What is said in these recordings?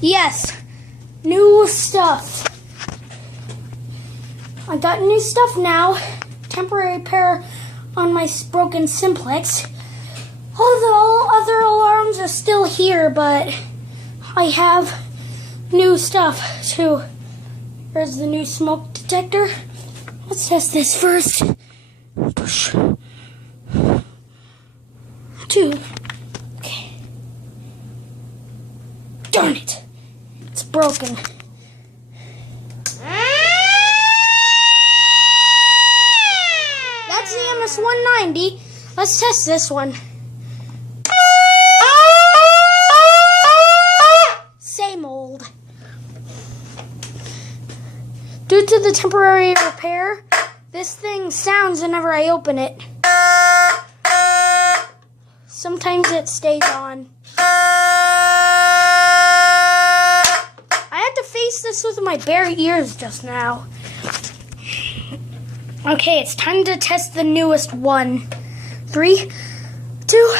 Yes, new stuff. I got new stuff now. Temporary repair on my broken simplex. All the other alarms are still here, but I have new stuff too. There's the new smoke detector. Let's test this first. Push. 2. Okay. Darn it. It's broken. That's the MS-190. Let's test this one. Same old. Due to the temporary repair, this thing sounds whenever I open it. Sometimes it stays on. I had to face this with my bare ears just now. Okay, it's time to test the newest one. 3, 2,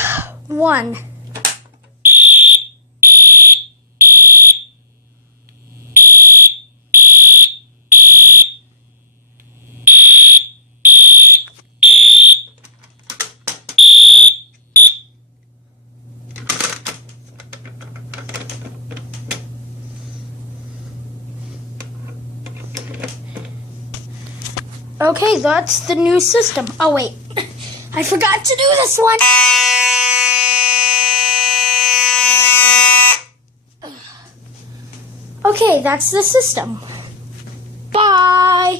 1. Okay, that's the new system. Oh, wait. I forgot to do this one. Okay, that's the system. Bye.